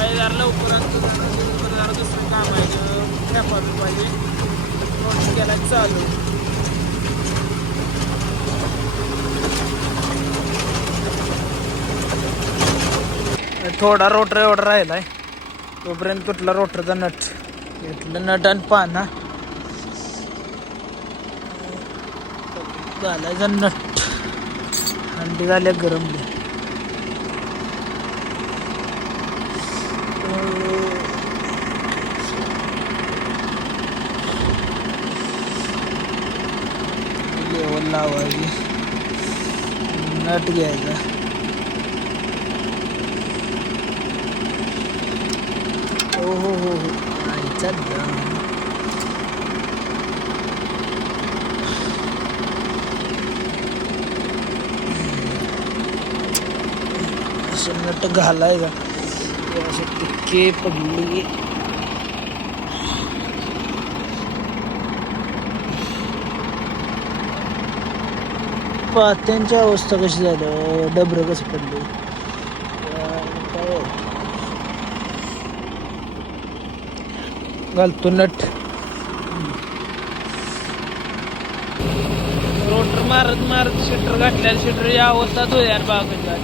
काही जरा लवकर असतं जरा दुसरं काम आहे ठेपायला पाहिजे म्हणून केला चालू. थोडा रोटर एवढा राहिलाय तोपर्यंत तुटला रोटरचा नट. घेतलं नट आणि पाना घालायचा नट. हंडी झाल्या गरमली. लेवल लावायची नट घ्यायचा. हो हो हो हो असं नट घालायचा. असे टिक्के पडली. पात्यांची अवस्था कशी झालं. डबरं कसं पडले. घालतो नट. रोटर मारत मारत शटर घातल्या शटर या अवस्थात हो यार बागाच्या.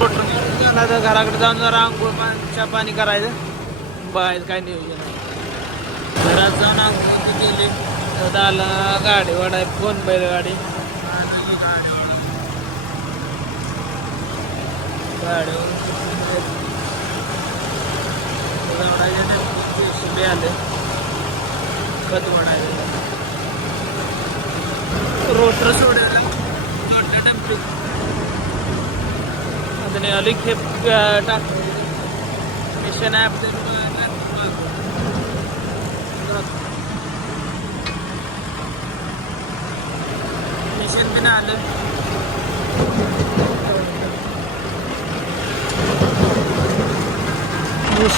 रोटर घराकडे जाऊन जरा आंघोळ पाणी करायचं. बाहेर काय नियोजन आहे. घरात जाऊन आंघोळ केली आला गाडी वाढाय फोन बैलगाडी आले खत म्हणायचं. रोटर सोडायला टेम्परेचर आता आली खेप टाक मिशन ॲप मिशन पण आलं.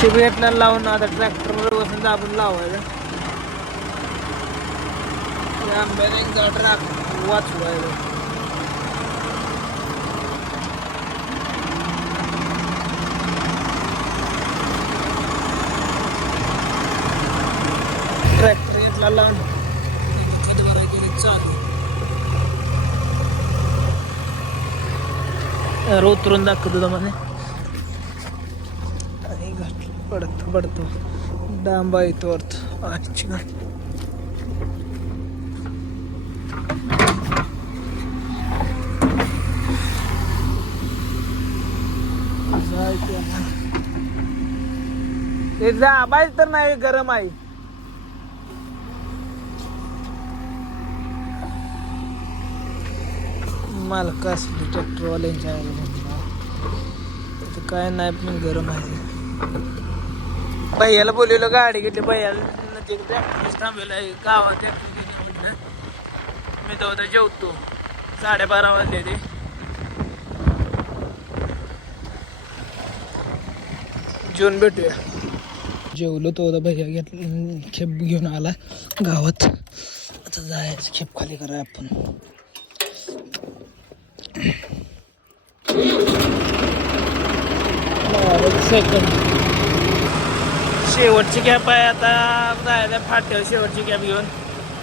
शिबियातला लावून आता ट्रॅक्टरवर बसून दाबून लावायचं. आंब्याला एक ट्रॅक वाचवायचं. ट्रॅक्टर घेतला लावून खत भरायचं चालू. उतरून दाखवतो तुम्हाला. पडतो डांबा येतो अर्थ. अच्छा ते दाबायच तर नाही गरम आहे. मालक असली ट्रॅक्टरवाल्यांच्या काय नाही पण गरम आहे. भैयाला बोलवलं गाडी घेतली. भैयाला ट्रॅक्टर थांबलेलं आहे गावात. मी तो जेवतो 12:30 वाजले ते. जेवून भेटूया. जेवलो तो भैया घेतला खेप घेऊन आला गावात. आता जायचं खेप खाली करा आपण. सेकंड शेवटची कॅप आहे आता. जायला फाट्यावर शेवटची कॅप घेऊन.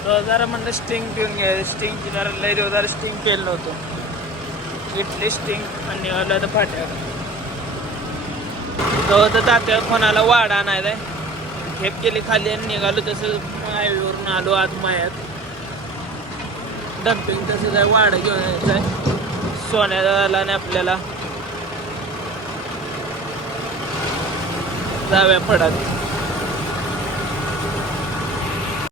तो जरा म्हणलं स्टिंग पिऊन घ्यायचं. स्टिंगची जरा लय दिवस जरा स्टिंग पेलं नव्हतं. घेतली स्टिंग आणि निघालं तर फाट्यावर. तो तर तात्या कोणाला वाडा आणायला खेप केली खाली आणि निघालो. तसं मायावरून आलो आत मायात. डम्पिंग तसंच आहे. वाडा घेऊन यायचं आहे सोन्याला आणि आपल्याला जाव्या पडत.